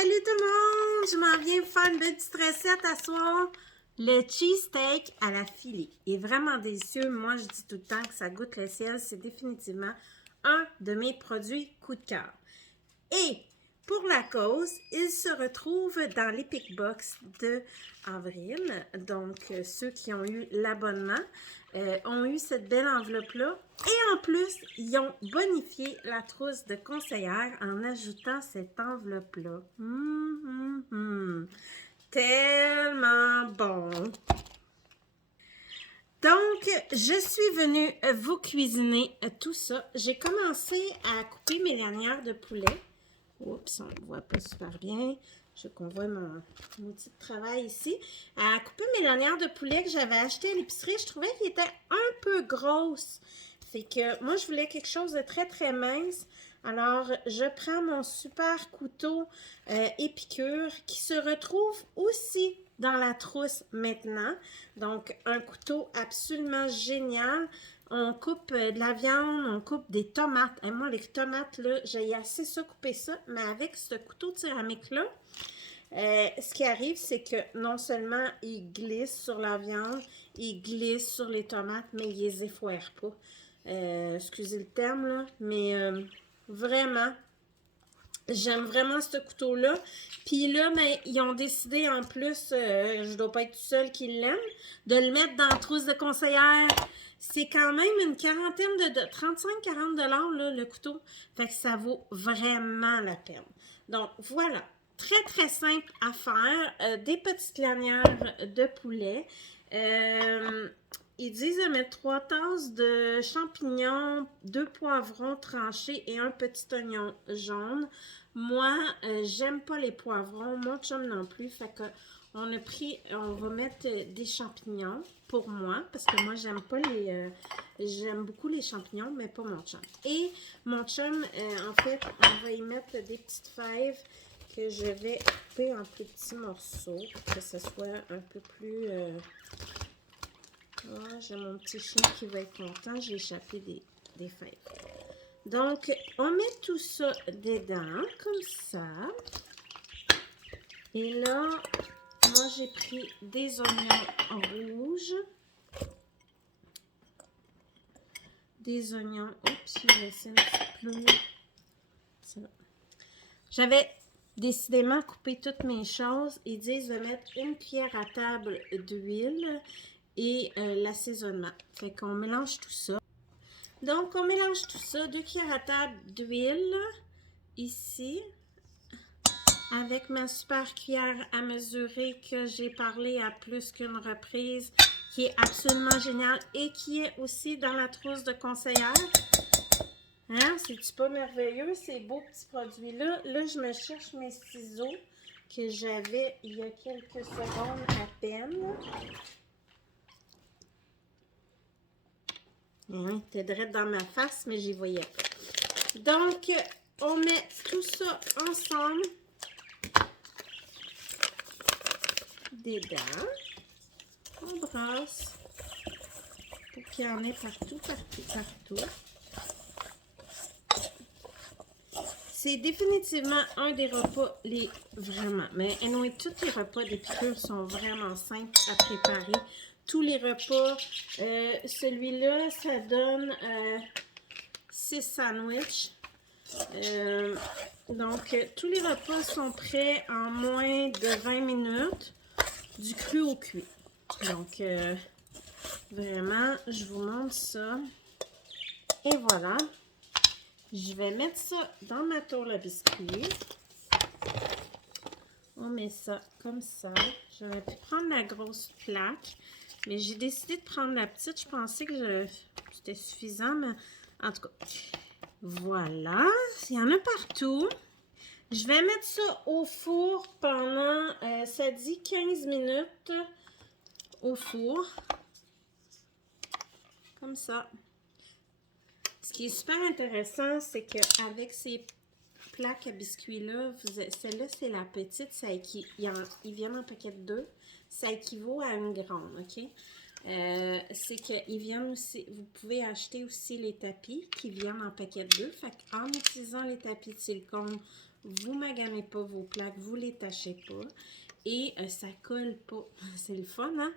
Salut tout le monde! Je m'en viens faire une petite recette à soir. Le cheesesteak à la Philly est vraiment délicieux. Moi, je dis tout le temps que ça goûte le ciel. C'est définitivement un de mes produits coup de cœur. Et pour la cause, il se retrouve dans l'Epic Box de avril. Donc, ceux qui ont eu l'abonnement ont eu cette belle enveloppe-là. Et en plus, ils ont bonifié la trousse de conseillère en ajoutant cette enveloppe-là. Tellement bon! Donc, je suis venue vous cuisiner tout ça. J'ai commencé à couper mes lanières de poulet. Oups, on ne voit pas super bien. Je qu'on voit mon outil de travail ici. À couper mes lanières de poulet que j'avais acheté à l'épicerie, je trouvais qu'ils étaient un peu grosses. Fait que moi, je voulais quelque chose de très, très mince. Alors, je prends mon super couteau Épicure qui se retrouve aussi dans la trousse maintenant. Donc, un couteau absolument génial. On coupe de la viande, on coupe des tomates. Et moi, les tomates, là, j'ai assez ça, couper ça. Mais avec ce couteau céramique-là, ce qui arrive, c'est que non seulement il glisse sur la viande, il glisse sur les tomates, mais il les effoire pas. Excusez le terme, là, mais vraiment, j'aime vraiment ce couteau-là. Puis là, ben, ils ont décidé en plus, je dois pas être tout seul qui l'aime, de le mettre dans la trousse de conseillère. C'est quand même une quarantaine de 35-40 $ là, le couteau. Fait que ça vaut vraiment la peine. Donc voilà, très très simple à faire. Des petites lanières de poulet. Ils disent de mettre 3 tasses de champignons, 2 poivrons tranchés et un petit oignon jaune. Moi, j'aime pas les poivrons, mon chum non plus, fait que on va mettre des champignons pour moi, parce que moi, j'aime pas j'aime beaucoup les champignons, mais pas mon chum. Et mon chum, en fait, on va y mettre des petites fèves que je vais couper en plus petits morceaux pour que ce soit un peu plus... Oh, j'ai mon petit chien qui va être content, j'ai échappé des fèves. Donc, on met tout ça dedans, comme ça. Et là, moi, j'ai pris des oignons rouges. Des oignons... Oups, j'ai laissé un petit peu... Ça. J'avais décidément coupé toutes mes choses. Ils disent de mettre une cuillère à table d'huile et l'assaisonnement. Fait qu'on mélange tout ça. Donc, on mélange tout ça. 2 cuillères à table d'huile, ici, avec ma super cuillère à mesurer que j'ai parlé à plus qu'une reprise, qui est absolument géniale et qui est aussi dans la trousse de conseillère. Hein? C'est-tu pas merveilleux, ces beaux petits produits-là? Là, je me cherche mes ciseaux que j'avais il y a quelques secondes à peine. T'es direct dans ma face, mais j'y voyais pas. Donc, on met tout ça ensemble dedans. On brasse pour qu'il y en ait partout, partout, partout. C'est définitivement un des repas vraiment, mais anyway, tous les repas d'Épicure sont vraiment simples à préparer. Tous les repas, celui-là, ça donne 6 sandwichs. Donc, tous les repas sont prêts en moins de 20 minutes, du cru au cuit. Donc, vraiment, je vous montre ça. Et voilà. Je vais mettre ça dans ma tôle à biscuits. On met ça comme ça. J'aurais pu prendre la grosse plaque, mais j'ai décidé de prendre la petite. Je pensais que c'était suffisant, mais en tout cas, voilà. Il y en a partout. Je vais mettre ça au four pendant, ça dit 15 minutes au four. Comme ça. Ce qui est super intéressant, c'est qu'avec ces plaques à biscuits-là, celle-là, c'est la petite, ils viennent en paquet de 2. Ça équivaut à une grande, OK? C'est qu'ils viennent aussi, vous pouvez acheter aussi les tapis qui viennent en paquet de 2. Fait qu'en utilisant les tapis de silicone, vous maganez pas vos plaques, vous les tachez pas et ça colle pas. C'est le fun, hein?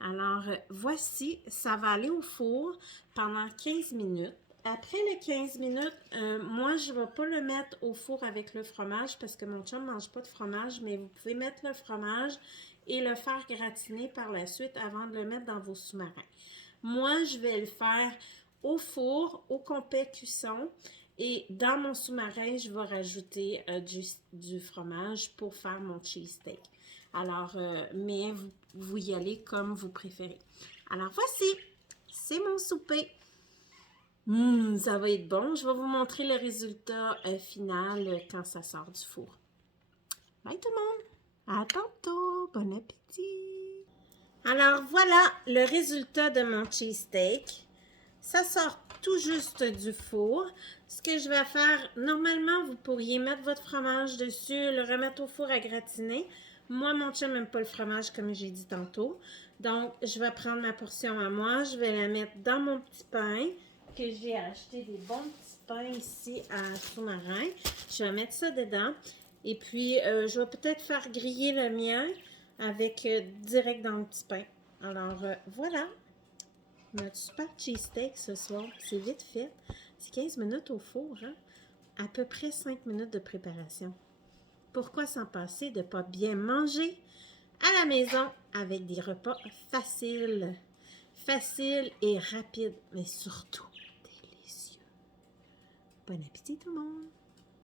Alors, voici, ça va aller au four pendant 15 minutes. Après les 15 minutes, moi, je ne vais pas le mettre au four avec le fromage parce que mon chum ne mange pas de fromage, mais vous pouvez mettre le fromage et le faire gratiner par la suite avant de le mettre dans vos sous-marins. Moi, je vais le faire au four, au complet cuisson. Et dans mon sous-marin, je vais rajouter du fromage pour faire mon cheesesteak. Alors, mais vous y allez comme vous préférez. Alors, voici, c'est mon souper. Ça va être bon. Je vais vous montrer le résultat final quand ça sort du four. Bye tout le monde. À tantôt. Bon appétit. Alors, voilà le résultat de mon cheesesteak. Ça sort tout juste du four. Ce que je vais faire, normalement, vous pourriez mettre votre fromage dessus, le remettre au four à gratiner. Moi, mon chum n'aime pas le fromage, comme j'ai dit tantôt. Donc, je vais prendre ma portion à moi. Je vais la mettre dans mon petit pain, que j'ai acheté des bons petits pains ici à Sous-Marin. Je vais mettre ça dedans. Et puis, je vais peut-être faire griller le mien avec direct dans le petit pain. Alors, voilà. Notre super cheesesteak ce soir, c'est vite fait. C'est 15 minutes au four, hein? À peu près 5 minutes de préparation. Pourquoi s'en passer de ne pas bien manger à la maison avec des repas faciles? Faciles et rapides, mais surtout délicieux. Bon appétit tout le monde!